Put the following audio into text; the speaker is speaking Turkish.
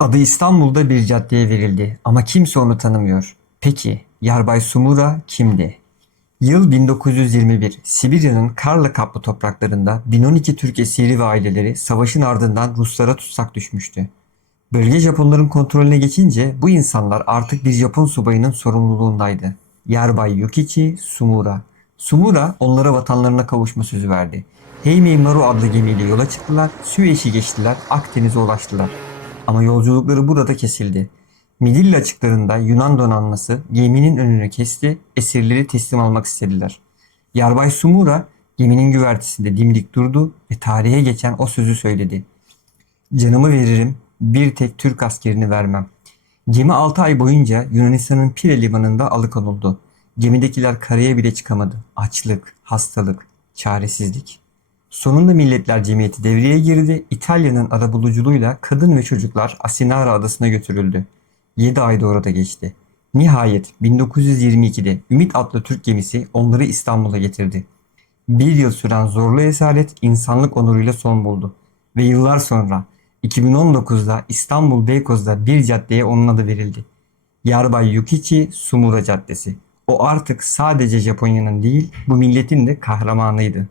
Adı İstanbul'da bir caddeye verildi ama kimse onu tanımıyor. Peki Yarbay Sumura kimdi? Yıl 1921. Sibirya'nın karla kaplı topraklarında 1012 Türk esiri ve aileleri savaşın ardından Ruslara tutsak düşmüştü. Bölge Japonların kontrolüne geçince bu insanlar artık bir Japon subayının sorumluluğundaydı. Yarbay Yukichi Sumura. Sumura onlara vatanlarına kavuşma sözü verdi. Heimei Maru adlı gemiyle yola çıktılar, Süveyş'i geçtiler, Akdeniz'e ulaştılar. Ama yolculukları burada kesildi. Midilli açıklarında Yunan donanması geminin önünü kesti, esirleri teslim almak istediler. Yarbay Sumura geminin güvertesinde dimdik durdu ve tarihe geçen o sözü söyledi. Canımı veririm, bir tek Türk askerini vermem. Gemi 6 ay boyunca Yunanistan'ın Pire limanında alıkonuldu. Gemidekiler karaya bile çıkamadı. Açlık, hastalık, çaresizlik. Sonunda Milletler Cemiyeti devreye girdi. İtalya'nın arabuluculuğuyla kadın ve çocuklar Asinara adasına götürüldü. 7 ay da orada geçti. Nihayet 1922'de Ümit adlı Türk gemisi onları İstanbul'a getirdi. Bir yıl süren zorlu esaret insanlık onuruyla son buldu. Ve yıllar sonra 2019'da İstanbul Beykoz'da bir caddeye onun adı verildi. Yarbay Yukichi Sumura Caddesi. O artık sadece Japonya'nın değil bu milletin de kahramanıydı.